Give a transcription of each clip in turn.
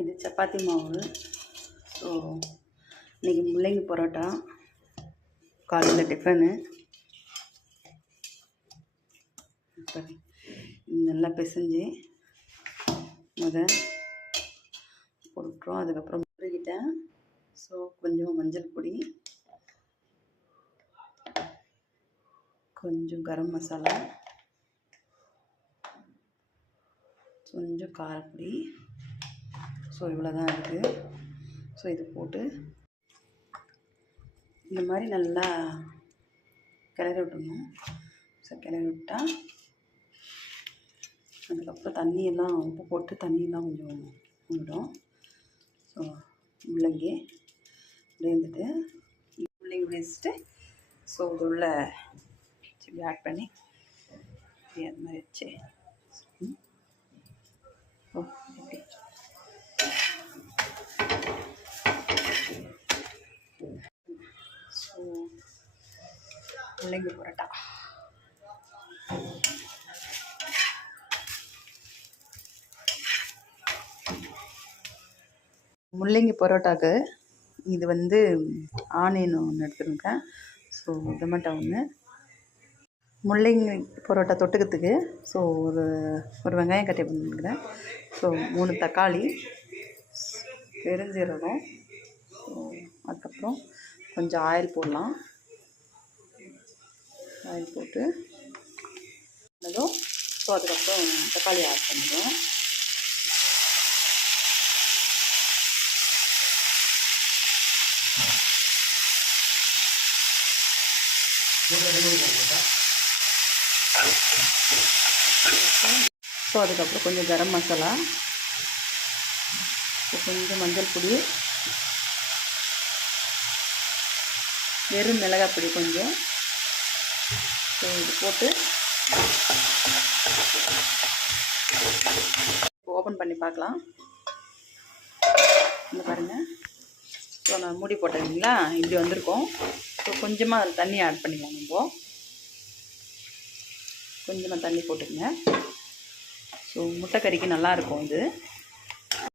இது சப்பாத்தி மாவு. ஸோ இன்றைக்கி முள்ளங்கி பரோட்டா காலையில் டிஃபனு. நல்லா பிசைஞ்சு போட்டுறோம். அதுக்கப்புறம் முருகிட்டேன். ஸோ கொஞ்சம் மஞ்சள் பொடி, கொஞ்சம் கரம் மசாலா, கொஞ்சம் காரப்பொடி. ஸோ இவ்வளோ தான் இருக்குது. ஸோ இது போட்டு இந்த மாதிரி நல்லா கிளறி விட்டுணும். ஸோ கிளறி விட்டால் அதுக்கப்புறம் தண்ணியெல்லாம் உப்பு போட்டு தண்ணியெல்லாம் கொஞ்சம் விடும். ஸோ முள்ளங்கி விழுந்துட்டு முள்ளங்கி விழிச்சிட்டு ஸோ இது உள்ள இப்படி ஆட் பண்ணி அது மாதிரி வச்சு ஓகே. ஸோ முள்ளங்கி பரோட்டா முள்ளங்கி பரோட்டாவுக்கு இது வந்து ஆனியன் ஒன்று எடுத்துருக்கேன். ஸோ டொமேட்டோ ஒன்று. முள்ளங்கி பரோட்டா தொட்டுக்கிறதுக்கு ஸோ ஒரு வெங்காயம் கட்டி பண்ணிக்கிறேன். ஸோ 3 தக்காளி, பெருஞ்சீரகம், ஸோ அதுக்கப்புறம் கொஞ்சம் ஆயில் போடலாம். ஆயில் போட்டு ஸோ அதுக்கப்புறம் தக்காளி ஆட் பண்ணிடுவோம். ஸோ அதுக்கப்புறம் கொஞ்சம் கரம் மசாலா, கொஞ்சம் மஞ்சள் பொடி, வெறும் மிளகாய் பொடி கொஞ்சம். ஸோ இது போட்டு ஓப்பன் பண்ணி பார்க்கலாம். இங்கே பாருங்கள். ஸோ நான் மூடி போட்டேங்களா, இப்படி வந்திருக்கோம். ஸோ கொஞ்சமாக அதில் தண்ணி ஆட் பண்ணிக்கலாம். நம்ம கொஞ்சமாக தண்ணி போட்டுக்கங்க. ஸோ முட்டை கறிக்கு நல்லாயிருக்கும் இது.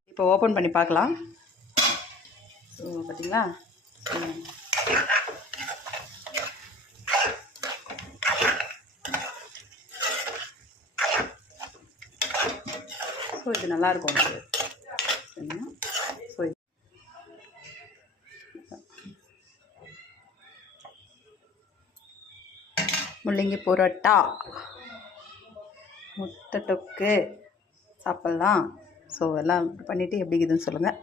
இப்போ ஓப்பன் பண்ணி பார்க்கலாம். ஸோ பார்த்தீங்களா, ஸோ இது நல்லாயிருக்கும் இது. ஸோ முள்ளங்கி பரோட்டா, முட்டை தொக்கு சாப்பிட்லாம். ஸோ எல்லாம் பண்ணிவிட்டு எப்படி இருக்குதுன்னு சொல்லுங்கள்.